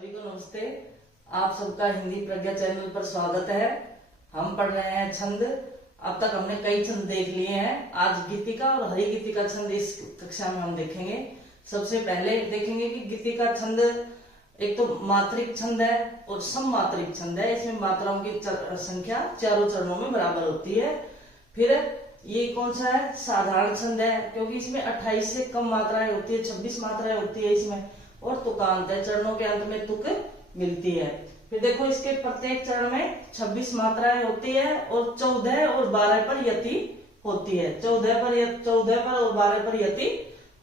सभी को नमस्ते। आप सबका हिंदी प्रज्ञा चैनल पर स्वागत है। हम पढ़ रहे हैं छंद। अब तक हमने कई छंद देख लिए हैं। आज गीतिका और हरि गीतिका छंद इस कक्षा में हम देखेंगे। सबसे पहले देखेंगे कि गीतिका छंद एक तो मात्रिक छंद है और सममात्रिक छंद है। इसमें मात्राओं की संख्या चारों चरणों में बराबर होती है। फिर ये कौन सा है? साधारण छंद है, क्योंकि इसमें 28 से कम मात्राएं होती है, 26 मात्राएं होती है इसमें। और तुकांत है, चरणों के अंत में तुक मिलती है। फिर देखो इसके प्रत्येक चरण में 26 मात्राएं होती है और 14 और 12 पर यति होती है। 14 पर और 12 पर यति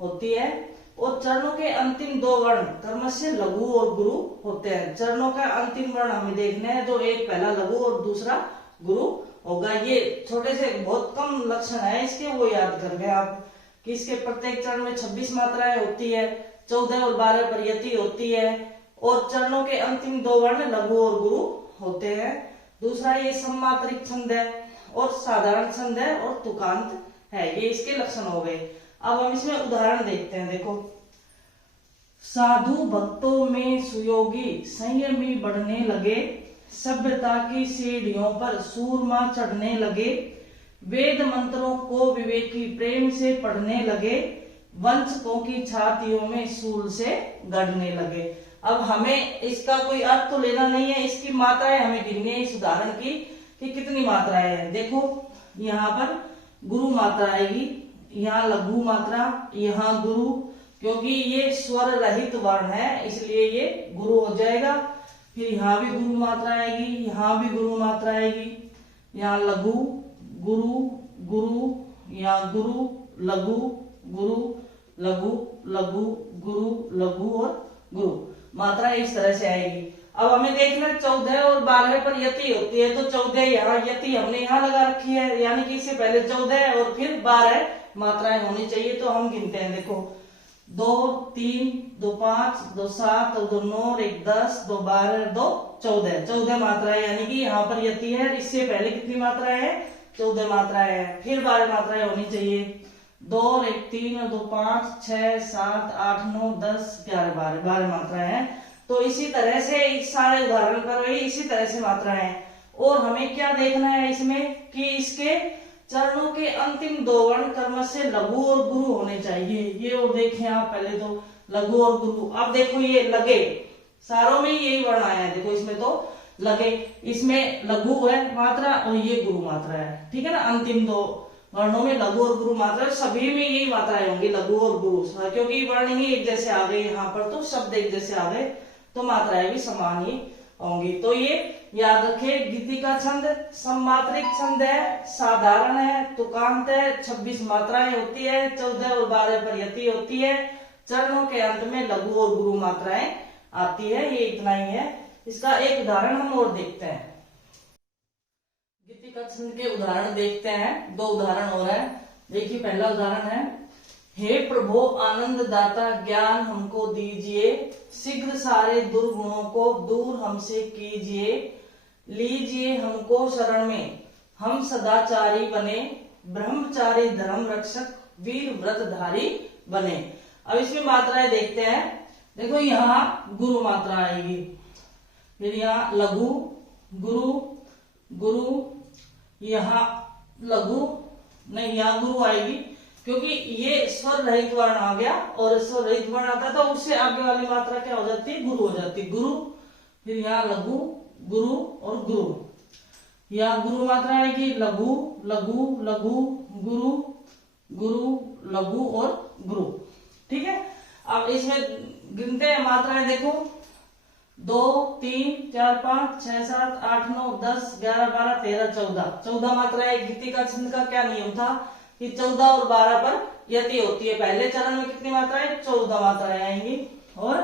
होती है। और चरणों के अंतिम दो वर्ण कर्मस्य लघु और गुरु होते हैं। चरणों का अंतिम वर्ण हमें देखना है, जो एक पहला लघु और दूसरा गुरु होगा। ये छोटे से बहुत कम लक्षण है इसके, वो याद कर गए आप कि इसके प्रत्येक चरण में 26 मात्राएं होती है, 14 और 12 पर यति होती है और चरणों के अंतिम दो वर्ण लघु और गुरु होते हैं। दूसरा ये सममात्रिक छंद है और साधारण छंद है और तुकांत है। ये इसके लक्षण हो गए। अब हम इसमें उदाहरण देखते हैं। देखो, साधु भक्तों में सुयोगी संयमी बढ़ने लगे, सभ्यता की सीढ़ियों पर सूरमा चढ़ने लगे, वेद मंत्रों को विवेकी प्रेम से पढ़ने लगे, वंशकों की छातियों में सूल से गढ़ने लगे। अब हमें इसका कोई अर्थ तो लेना नहीं है, इसकी मात्राएं हमें गिननी है इस उदाहरण की कि कितनी मात्राएं हैं। देखो यहाँ पर गुरु मात्रा आएगी, यहाँ लघु मात्रा, यहाँ गुरु, क्योंकि ये स्वर रहित वर्ण है इसलिए ये गुरु हो जाएगा। फिर यहाँ भी गुरु मात्रा आएगी, यहाँ भी गुरु मात्रा आएगी, यहाँ लघु गुरु गुरु, यहाँ गुरु लघु गुरु लघु लघु गुरु लघु और गुरु मात्रा इस तरह से आएगी। अब हमें देखना 14 और 12 पर यति होती है, तो 14 यहाँ यति हमने यहाँ लगा रखी है, यानी कि इससे पहले 14 और फिर 12 मात्राएं होनी चाहिए। तो हम गिनते हैं। देखो 2 3 2 5 2 7 2 9 1 10 2 12 2 14 मात्राएं, यानी कि यहाँ पर यति है। इससे पहले कितनी मात्राएं है? 14 मात्राएं है। फिर 12 मात्राएं होनी चाहिए। 2 और 1 3 और 2 5 6 7 8 9 10 11 12 मात्राएं हैं। तो इसी तरह से इस सारे उदाहरण पर वही इसी तरह से मात्राएं हैं। और हमें क्या देखना है इसमें कि इसके चरणों के अंतिम दो वर्ण कर्म से लघु और गुरु होने चाहिए। ये और देखें आप पहले तो लघु और गुरु। अब देखो ये लगे, सारों में यही वर्ण आया है। देखो इसमें तो लगे, इसमें लघु है मात्रा और ये गुरु मात्रा है, ठीक है ना। अंतिम दो वर्णों में लघु और गुरु मात्रा, सभी में यही मात्राएं होंगी लघु और गुरु, क्योंकि वर्ण ही एक जैसे आ गए यहाँ पर, तो शब्द एक जैसे आ गए तो मात्राएं भी समान ही होंगी। तो ये याद रखे, गीतिका छंद सममात्रिक छंद है, साधारण है, तुकांत है, 26 मात्राएं होती है, 14 और 12 पर यति होती है, चरणों के अंत में लघु और गुरु मात्राएं आती है। ये इतना ही है। इसका एक उदाहरण हम और देखते हैं। गीतिका छंद के उदाहरण देखते हैं। 2 उदाहरण और है। देखिए पहला उदाहरण है, हे प्रभु आनंद दाता ज्ञान हमको दीजिए, शीघ्र सारे दुर्गुणों को दूर हमसे कीजिए, लीजिए हमको शरण में, हम सदाचारी बने, ब्रह्मचारी धर्म रक्षक वीर व्रतधारी बने। अब इसमें मात्राएं देखते हैं। देखो यहाँ गुरु मात्रा आएगी, फिर यहाँ लघु गुरु गुरु, यहाँ लघु नहीं, यहाँ गुरु आएगी, क्योंकि ये स्वर रहित वर्ण आ गया और स्वर रहित वर्ण आता तो उससे आगे वाली मात्रा क्या हो जाती है? गुरु हो जाती है, गुरु। फिर यहाँ लघु गुरु और गुरु, यहाँ गुरु मात्रा आएगी, लघु लघु लघु गुरु गुरु लघु और गुरु, ठीक है। अब इसमें गिनते हैं मात्राएं। देखो 2 3 4 5 6 7 8 9 10 11 12 13 14 मात्राएं। गीतिका छंद का क्या नियम था कि 14 और 12 पर यति होती है। पहले चरण में कितनी मात्राएं? 14 मात्राएं आएंगी। और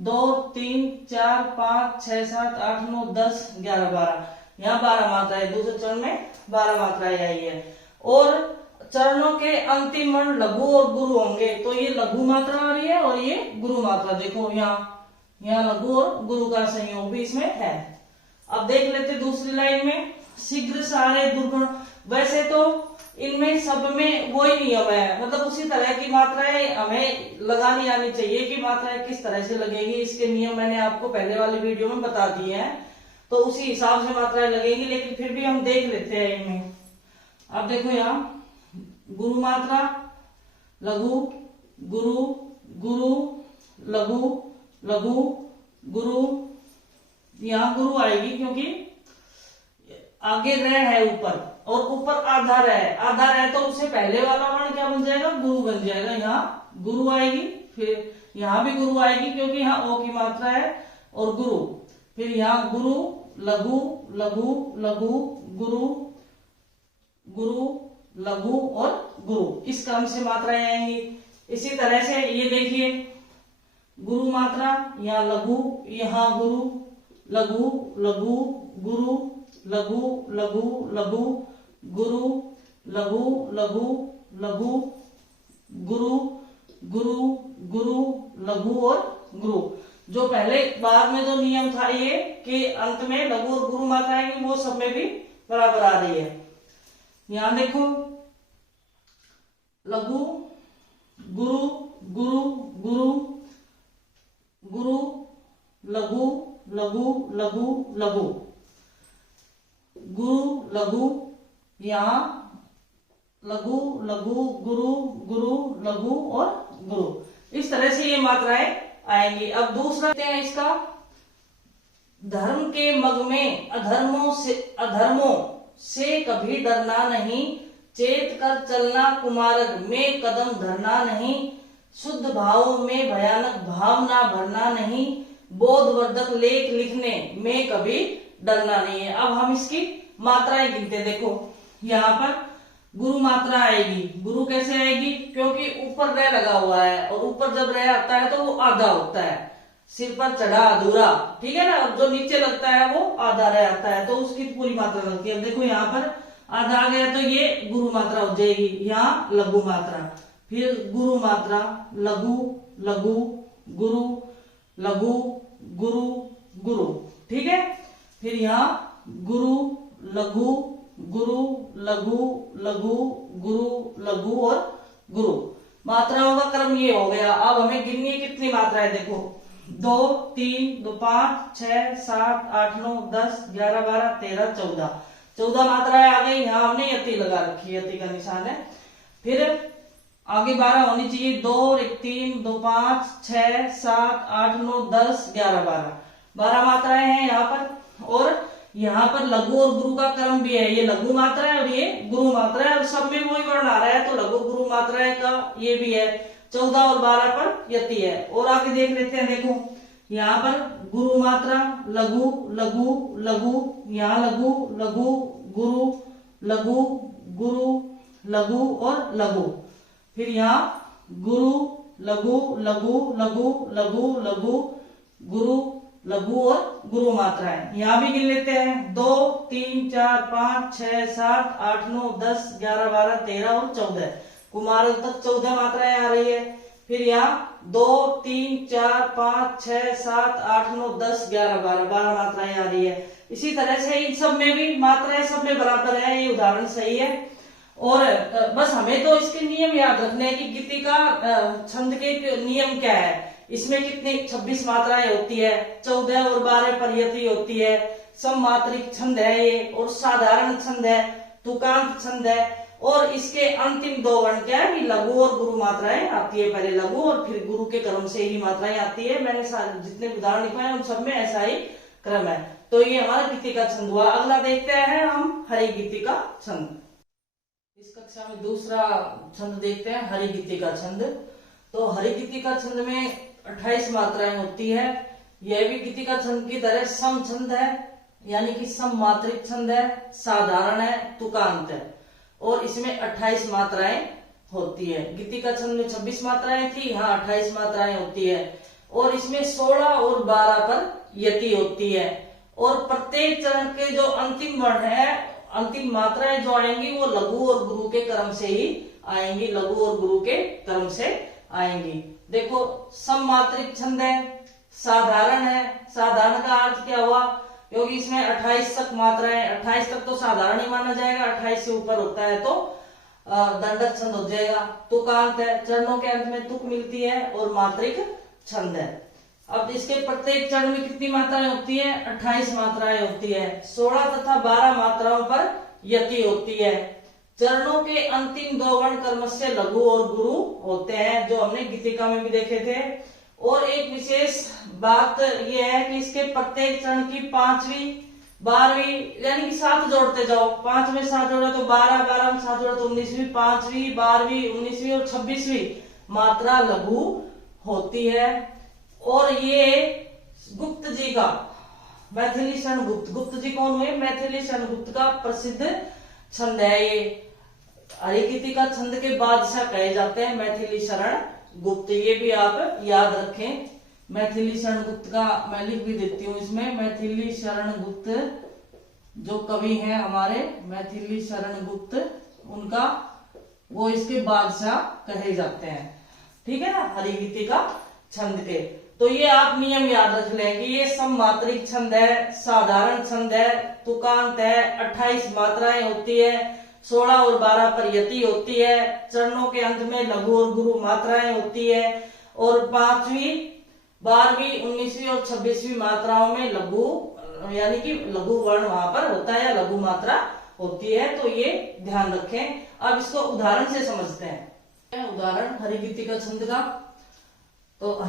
2 3 4 5 6 7 8 9 10 11 12, यहाँ 12 मात्राएं। दूसरे चरण में 12 मात्राएं आई है। और चरणों के अंतिम वर्ण लघु और गुरु होंगे, तो ये लघु मात्रा आ रही है और ये गुरु मात्रा। देखो यहाँ लघु और गुरु का संयोग भी इसमें है। अब देख लेते दूसरी लाइन में, शीघ्र सारे दुर्गुण। वैसे तो इनमें सब में वही नियम है, मतलब उसी तरह की मात्राएं हमें लगानी आनी चाहिए कि मात्राएं किस तरह से लगेगी। इसके नियम मैंने आपको पहले वाली वीडियो में बता दिए हैं, तो उसी हिसाब से मात्राएं लगेंगी, लेकिन फिर भी हम देख लेते हैं इनमें। अब देखो यहाँ गुरु मात्रा, लघु, गुरु, गुरु, लघु, लघु, गुरु। यहाँ गुरु आएगी क्योंकि आगे रे है ऊपर, और ऊपर आधार है, आधार है तो उससे पहले वाला वर्ण क्या बन जाएगा, गुरु बन जाएगा। यहाँ गुरु आएगी, फिर यहाँ भी गुरु आएगी क्योंकि यहाँ ओ की मात्रा है, और गुरु, फिर यहाँ गुरु, लघु, लघु, लघु, गुरु, गुरु, लघु और गुरु, इस क्रम से मात्राएं आएंगी। इसी तरह से ये देखिए गुरु मात्रा, यहाँ लघु, यहाँ गुरु, लघु, लघु, गुरु, लघु, लघु, लघु, गुरु, लघु, लघु, लघु, गुरु, गुरु, गुरु, लघु और गुरु। जो पहले बाद में जो नियम था ये कि अंत में लघु और गुरु मात्रा आएंगी, वो सब में भी बराबर आ रही है। यहां देखो लघु, गुरु, गुरु, गुरु, गुरु, लघु, लघु, लघु, लघु, गुरु, लघु, यहाँ लघु, लघु, गुरु, गुरु, लघु और गुरु, इस तरह से ये मात्राएं आएंगी। अब दूसरा है इसका, धर्म के मग में अधर्मों से कभी डरना नहीं, चेत कर चलना कुमारक में कदम धरना नहीं, शुद्ध भाव में भयानक भावना भरना नहीं, बोधवर्धक लेख लिखने में कभी डरना नहीं है। अब हम इसकी मात्राएं गिनते, देखो यहाँ पर गुरु मात्रा आएगी। गुरु कैसे आएगी, क्योंकि ऊपर रह लगा हुआ है, और ऊपर जब रह आता है तो वो आधा होता है, सिर पर चढ़ा अधूरा, ठीक है ना। और जो नीचे लगता है वो आधा रह आता है, तो उसकी पूरी मात्रा लगती है। अब देखो यहाँ पर आधा आ गया तो ये गुरु मात्रा हो जाएगी। यहाँ लघु मात्रा, फिर गुरु मात्रा, लघु, लघु, गुरु, लघु, गुरु, गुरु, ठीक है। फिर यहाँ गुरु, लघु, गुरु, लघु, लघु, गुरु, लघु और गुरु। मात्राओं का क्रम ये हो गया। अब हमें गिननी है कितनी मात्राएं, देखो 2, 3, 2, 5, 6, 7, 8, 9, 10, 11, 12, 13, 14 मात्राएं आ गई। यहाँ हमने यति लगा रखी है, यति का निशान है। फिर आगे 12 होनी चाहिए, 2, 1, 3, 2, 5, 6, 7, 8, 9, 10, 11, 12 मात्राएं हैं यहाँ पर। और यहाँ पर लघु और गुरु का क्रम भी है, ये लघु मात्रा है और ये गुरु मात्रा है, और सब में वही वर्ण आ रहा है, तो लघु गुरु मात्राएं का ये भी है। 14 और 12 पर यति है। और आगे देख लेते हैं, देखो यहाँ पर गुरु मात्रा, लघु, लघु, लघु, यहाँ लघु, लघु, गुरु, लघु, गुरु, लघु और लघु। फिर यहाँ गुरु, लघु, लघु, लघु, लघु, लघु, गुरु, लघु और गुरु मात्राएं। यहाँ भी गिन लेते हैं, 2, 3, 4, 5, 6, 7, 8, 9, 10, 11, 12, 13 और 14। कुमारों तक 14 मात्राएं आ रही है। फिर यहाँ 2, 3, 4, 5, 6, 7, 8, 9, 10, 11, 12 मात्राएं आ रही है। इसी तरह से इन सब में भी मात्राएं सब में बराबर है, ये उदाहरण सही है। और बस हमें तो इसके नियम याद रखने हैं कि गीतिका छंद के नियम क्या है। इसमें कितनी 26 मात्राएं होती है, 14 और 12 पर यति होती है, सममात्रिक छंद है ये, और साधारण छंद है, तुकांत छंद है। और इसके अंतिम 2 वर्ण क्या है, लघु और गुरु मात्राएं आती है। पहले लघु और फिर गुरु के क्रम से ही मात्राएं आती है। मैंने जितने उदाहरण लिखवाए उन सब में ऐसा ही क्रम है। तो ये हमारा गीतिका छंद हुआ। अगला देखते हैं हम हरि गीतिका छंद। इस कक्षा में दूसरा छंद देखते हैं, हरि गीतिका छंद। तो हरि गीतिका छंद में 28 मात्राएं होती है। यह भी गीतिका छंद की तरह सम छंद है, यानी कि सममात्रिक छंद है, साधारण है, तुकांत है, और इसमें 28 मात्राएं होती है। गीतिका छंद में 26 मात्राएं थी, यहाँ 28 मात्राएं होती है। और इसमें 16 और 12 पर यति होती है। और प्रत्येक चरण के जो अंतिम वर्ण है, अंतिम मात्राएं जो आएंगी वो लघु और गुरु के क्रम से ही आएंगी, लघु और गुरु के क्रम से आएंगी। देखो सममात्रिक छंद है, साधारण है। साधारण का अर्थ क्या हुआ, क्योंकि इसमें 28 तक मात्राएं, 28 तक तो साधारण ही माना जाएगा, 28 से ऊपर होता है तो दंडक छंद हो जाएगा। तुकांत है, चरणों के अंत में तुक मिलती है और मात्रिक छंद है। अब इसके प्रत्येक चरण में कितनी मात्राएं होती है? 28 मात्राएं होती है। 16 तथा 12 मात्राओं पर यति होती है। चरणों के अंतिम 2 वर्ण क्रमशः लघु और गुरु होते हैं, जो हमने गीतिका में भी देखे थे। और एक विशेष बात यह है कि इसके प्रत्येक चरण की 5वीं 12वीं यानी कि 7 जोड़ते जाओ, 5 में 7 जोड़े तो 12, 12 में 7 जोड़े तो 19वीं, 5वीं 12वीं 19वीं और 26वीं मात्रा लघु होती है। और ये गुप्त जी का, मैथिली शरण गुप्त, गुप्त जी कौन हुए? मैथिली शरण गुप्त का प्रसिद्ध छंद है ये। हरिगीतिका छंद के बादशाह कहे जाते हैं मैथिली शरण गुप्त, ये भी आप याद रखें। मैथिली शरण गुप्त का मैं लिख भी देती हूँ इसमें, मैथिली शरण गुप्त जो कवि हैं हमारे, मैथिली शरण गुप्त, उनका वो इसके बादशाह कहे जाते हैं। ठीक है ना, हरिगीतिका छंद के। तो ये आप नियम याद रख लें कि ये सममात्रिक छंद है, साधारण छंद है, तुकांत है, 28 मात्राएं होती है, 16 और 12 पर यति होती है, चरणों के अंत में लघु और गुरु मात्राएं होती है, और 5वीं 12वीं 19वीं और 26वीं मात्राओं में लघु यानी कि लघु वर्ण वहां पर होता है या लघु मात्रा होती है। तो ये ध्यान रखें। अब इसको उदाहरण से समझते हैं। उदाहरण हरिगीतिका छंद का, तो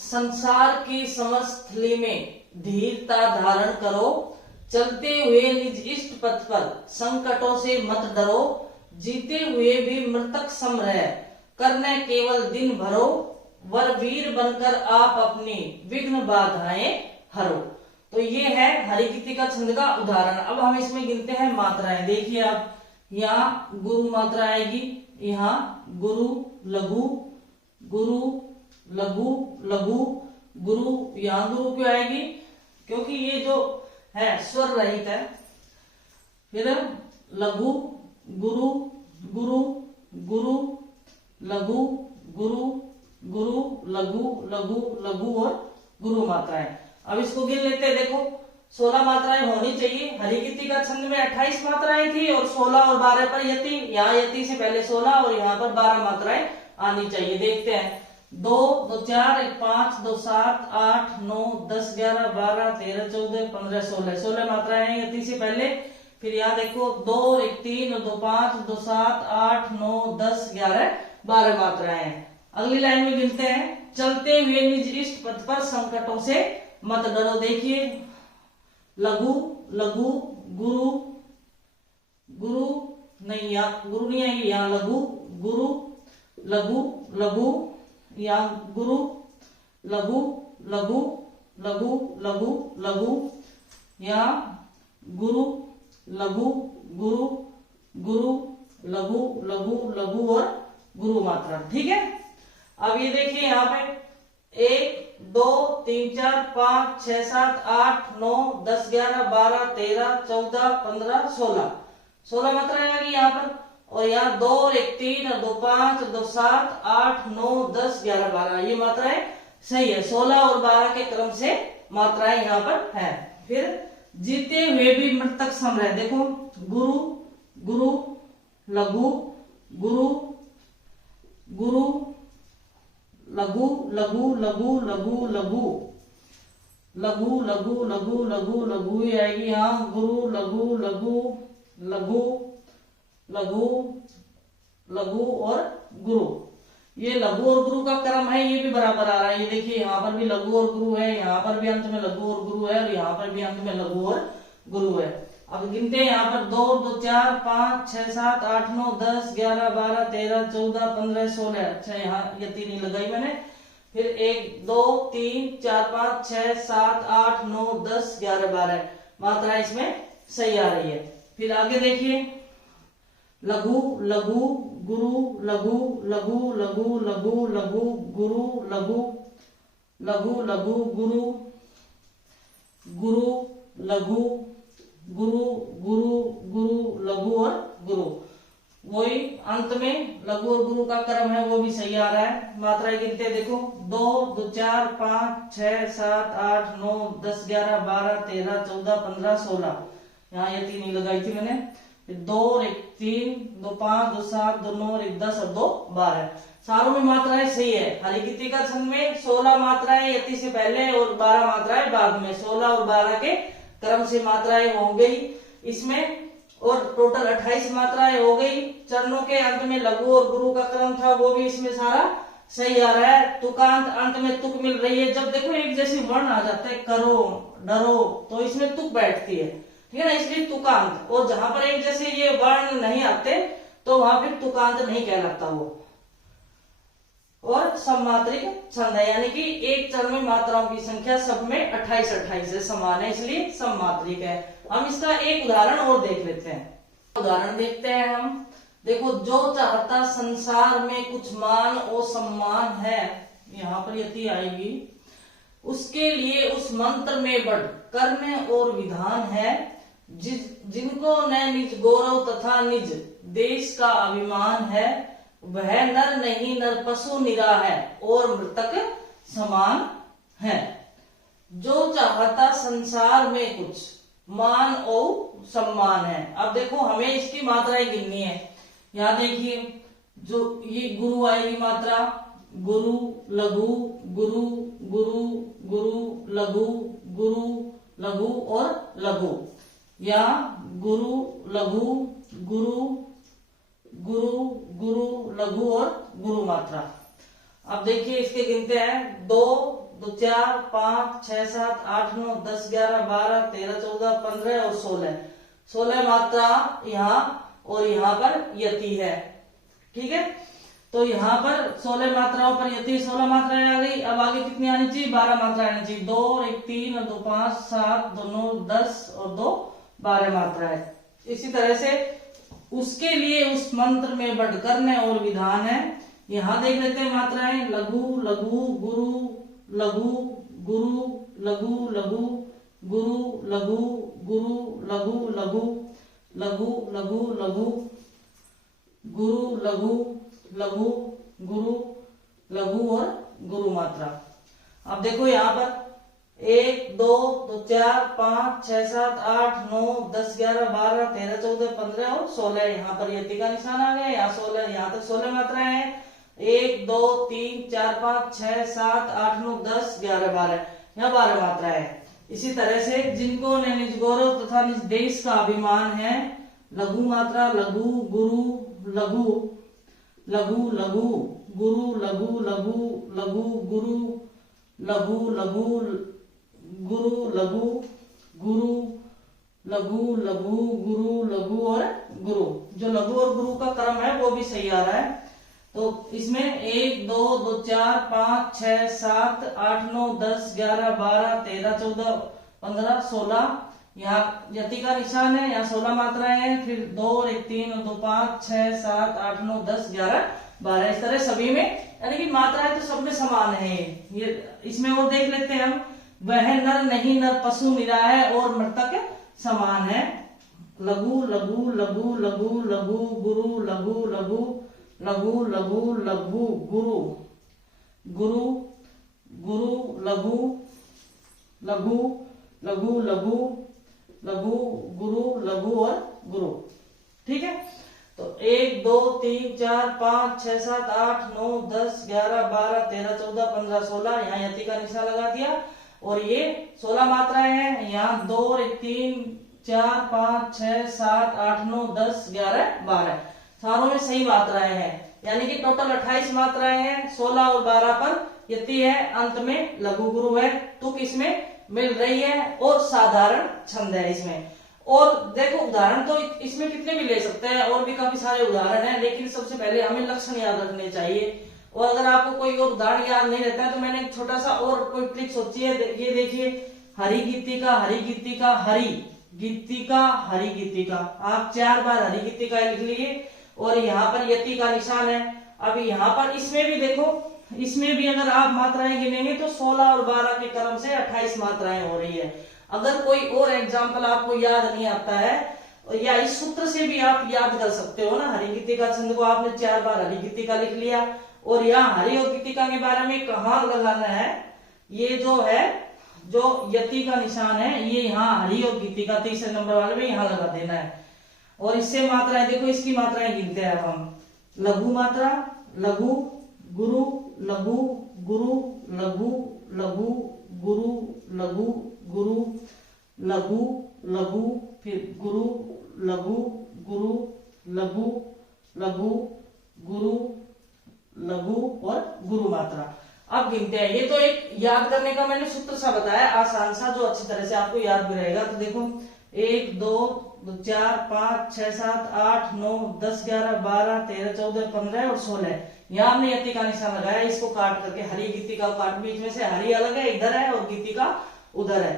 संसार की समस्थली में धीरता धारण करो, चलते हुए निज इष्ट पथ पर संकटों से मत डरो, जीते हुए भी मृतक सम रह, करने केवल दिन भरो, वर वीर बनकर आप अपनी विघ्न बाधाएं हरो। तो ये है हरिगीतिका छंद का उदाहरण। अब हम इसमें गिनते हैं मात्राएं। देखिए आप, यहाँ गुरु मात्रा आएगी, यहाँ गुरु लघु, गुरु लघु लघु गुरु, यहाँ गुरु क्यों आएगी? क्योंकि ये जो है स्वर रहित है। फिर लघु गुरु गुरु गुरु लघु गुरु गुरु लघु लघु लघु और गुरु मात्राएं। अब इसको गिन लेते हैं। देखो 16 मात्राएं होनी चाहिए। हरिगीतिका छंद में 28 मात्राएं थी और 16 और 12 पर यति, यहाँ यति से पहले 16 और यहाँ पर 12 मात्राएं आनी चाहिए। देखते हैं, 2 2 4 1 5 2 7 8 9 10 11 12 13 14 15 16 मात्राएं हैं यति से पहले। फिर यहाँ देखो 2 1 3 2 5 2 7 8 9 10 11 12 मात्राएं हैं। अगली लाइन में गिनते हैं, चलते हुए निज इष्ट पथ पर संकटों से मत डरो। देखिए लघु लघु गुरु गुरु नहीं, यहाँ गुरु नहीं आएगी, यहाँ लघु गुरु लघु लघु, यहाँ गुरु लघु लघु लघु लघु लघु, यहाँ गुरु लघु गुरु गुरु लघु लघु लघु और गुरु मात्रा। ठीक है। अब ये देखिए यहाँ पे 1 2 3 4 5 6 7 8 9 10 11 12 13 14 15 16 मात्राएं आ गई यहाँ पर। और यहाँ 2 1 3 2 5 2 7 8 9 10 11 12 ये मात्राएं सही है। 16 और 12 के क्रम से मात्राएं यहाँ पर है। फिर जीते हुए भी मृतक सम रहे। देखो गुरु गुरु लघु गुरु गुरु लघु लघु लघु लघु लघु लघु लघु लघु लघु लघु ही आएगी यहाँ। गुरु लघु लघु लघु लघु लघु और गुरु, ये लघु और गुरु का क्रम है, ये भी बराबर आ रहा है। ये देखिए यहाँ पर भी लघु और गुरु है, यहाँ पर भी अंत में लघु और गुरु है, और यहाँ पर भी अंत में लघु और गुरु है। अब गिनते हैं यहाँ पर 2 2 4 5 6 7 8 9 10 11 12 13 14 15 16। अच्छा यहाँ यति नहीं लगाई मैंने। फिर 1 2 3 4 5 6 7 8 9 10 11 12 मात्रा इसमें सही आ रही है। फिर आगे देखिए लघु लघु गुरु लघु लघु लघु लघु लघु गुरु लघु लघु लघु गुरु गुरु लघु गुरु गुरु गुरु लघु और गुरु। वही अंत में लघु और गुरु का क्रम है वो भी सही आ रहा है। मात्राएं गिनते देखो, 2 2 4 5 6 7 8 9 10 11 12 13 14 15 16, यहाँ ये 3 ही लगाई थी मैंने। 2 और 1 3, 2 5 2 7 2 9 और 1 10 और 2 12। सारों में मात्राएं सही है। हरि गीतिका छंद में 16 मात्राएं यति से पहले और 12 मात्राएं बाद में, 16 और 12 के क्रम से मात्राएं होंगी इसमें, और टोटल 28 मात्राएं हो गई। चरणों के अंत में लघु और गुरु का क्रम था वो भी इसमें सारा सही आ रहा है। तुकांत अंत में तुक मिल रही है। जब देखो एक जैसी वर्ण आ जाता है, करो डरो, तो इसमें तुक बैठती है, ठीक है ना, इसलिए तुकांत। और जहां पर एक जैसे ये वर्ण नहीं आते तो वहां फिर तुकांत नहीं कहलाता वो। और सममात्रिक छंद है, यानी कि एक चरण में मात्राओं की संख्या सब में 28 28 से समान है, इसलिए सममात्रिक है। हम इसका एक उदाहरण और देख लेते हैं। उदाहरण देखते हैं हम। देखो, जो चाहता संसार में कुछ मान और सम्मान है, यहाँ पर यति आएगी, उसके लिए उस मंत्र में बढ़ कर्म और विधान है, जिनको न निज गौरव तथा निज देश का अभिमान है, वह नर नहीं नर पशु निरा है और मृतक समान है। जो चाहता संसार में कुछ मान और सम्मान है। अब देखो हमें इसकी मात्राएं गिननी है। यहाँ देखिए, जो ये गुरु आएगी मात्रा, गुरु लघु गुरु गुरु गुरु लघु गुरु लघु और लघु, या गुरु लघु गुरु गुरु गुरु लघु और गुरु मात्रा। अब देखिए इसके गिनते हैं, 2 2 4 5 6 7 8 9 10 11 12 13 14 15 और 16, 16 मात्रा यहाँ और यहाँ पर यति है, ठीक है। तो यहाँ पर 16 मात्राओं पर यति 16 मात्राएं आ गई। अब आगे कितनी आनी चाहिए? 12 मात्राएं आनी चाहिए। 2 और 1 3 और 2 5 7 2 9 10 और 2 12 मात्राएं। इसी तरह से उसके लिए उस मंत्र में बढ़कर न और विधान है। यहाँ देख लेते हैं मात्राएं, लघु लघु गुरु लघु गुरु लघु लघु गुरु लघु गुरु लघु लघु लघु लघु लघु गुरु लघु लघु गुरु लघु और गुरु मात्रा। अब देखो यहाँ पर 1 2 2 4 5 6 7 8 9 10 11 12 13 14 15 और 16, यहाँ पर यति का निशान आ गया। यहाँ 16, यहाँ तक 16 मात्राएं हैं। 1 2 3 4 5 6 7 8 9 10 11 12, यहाँ 12 मात्राएं हैं। इसी तरह से जिनको ने निज गौरव तथा निज देश का अभिमान है, लघु मात्रा लघु गुरु लघु लघु लघु गुरु लघु लघु लघु गुरु लघु लघु गुरु लघु गुरु लघु लघु गुरु लघु और गुरु। जो लघु और गुरु का क्रम है वो भी सही आ रहा है। तो इसमें 1 2 2 4 5 6 7 8 9 10 11 12 13 14 15 16, यहाँ यति का निशान है। यहाँ 16 मात्राएं हैं। फिर 2 और 1 3 और 2 5 6 7 8 9 10 11 12, इस तरह सभी में, यानी कि मात्राएं तो सब में समान है। ये इसमें और देख लेते हैं हम, वह नर नहीं नर पशु निरा है और मृतक समान है। लघु लघु लघु लघु लघु गुरु लघु लघु लघु लघु लघु गुरु गुरु गुरु लघु लघु लघु लघु लघु गुरु लघु और गुरु, ठीक है। तो 1 2 3 4 5 6 7 8 9 10 11 12 13 14 15 16, यहाँ यति का निशान लगा दिया। और ये 16 मात्राएं हैं। यहाँ 2 और 1 3 4 5 6 7 8 9 10 11 12, सारों में सही मात्राएं हैं, यानी कि टोटल 28 मात्राएं हैं। 16 और 12 पर यति है, अंत में लघु गुरु है, तुक इसमें मिल रही है और साधारण छंद है इसमें। और देखो उदाहरण तो इसमें कितने भी ले सकते हैं, और भी काफी सारे उदाहरण हैं, लेकिन सबसे पहले हमें लक्षण याद रखने चाहिए। और अगर आपको कोई और उदाहरण याद नहीं रहता है तो मैंने एक छोटा सा और कोई ट्रिक सोची है। ये देखिए, हरि गीतिका हरि गीतिका हरि गीतिका हरि गीतिका, आप 4 बार हरि गीतिका लिख लीजिए और यहाँ पर यति का निशान है। अब यहाँ पर इसमें भी देखो, इसमें भी अगर आप मात्राएं गिनेंगे तो 16 और 12 के क्रम से 28 मात्राएं हो रही है। अगर कोई और एग्जाम्पल आपको याद नहीं आता है और या इस सूत्र से भी आप याद कर सकते हो ना। हरि गीतिका छंद को आपने 4 बार हरि गीतिका लिख लिया, और यहाँ हरि और गीतिका के बारे में कहाँ लगाना है, ये जो है जो यति का निशान है ये यहाँ हरि और गीतिका तीसरे नंबर वाले में यहाँ लगा देना है। और इससे मात्राएं देखो, इसकी मात्राएं गिनते हैं अब हम। लघु मात्रा, लघु गुरु, लघु गुरु, लघु लघु गुरु, लघु गुरु, लघु लघु, फिर गुरु, लघु गुरु, लघु लघु गुरु, लघु और गुरु मात्रा। अब गिनते हैं। ये तो एक याद करने का मैंने सूत्र सा बताया, आसान सा, जो अच्छी तरह से आपको याद भी रहेगा। तो देखो 1 2 4 5 6 7 8 9 10 11 12 13 14 15 और 16। यहाँ हमने यति का निशान लगाया, इसको काट करके हरि गीतिका काट, बीच में से हरि अलग है इधर है और गीतिका उधर है।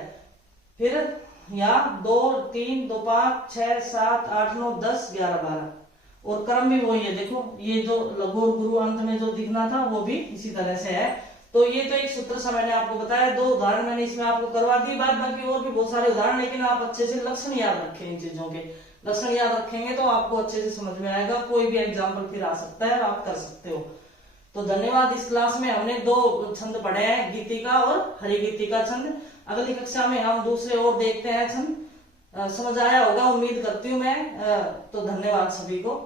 फिर यहाँ 2 3 2 5 6 7 8 9 10 11 12 और क्रम भी वही है। देखो ये जो लघु और गुरु अंत में जो दिखना था वो भी इसी तरह से है। तो ये तो एक सूत्र सा मैंने आपको बताया, 2 उदाहरण मैंने इसमें आपको करवा दी। बाद बाकी और भी बहुत सारे उदाहरण, लेकिन आप अच्छे से लक्षण याद रखें। इन चीजों के लक्षण याद रखेंगे तो आपको अच्छे से समझ में आएगा। कोई भी एग्जाम्पल फिर आ सकता है और आप कर सकते हो। तो धन्यवाद। इस क्लास में हमने 2 छंद पढ़े हैं, गीतिका और हरि गीतिका छंद। अगली कक्षा में हम दूसरे और देखते हैं छंद। समझ आया होगा उम्मीद करती हूँ मैं। तो धन्यवाद सभी को।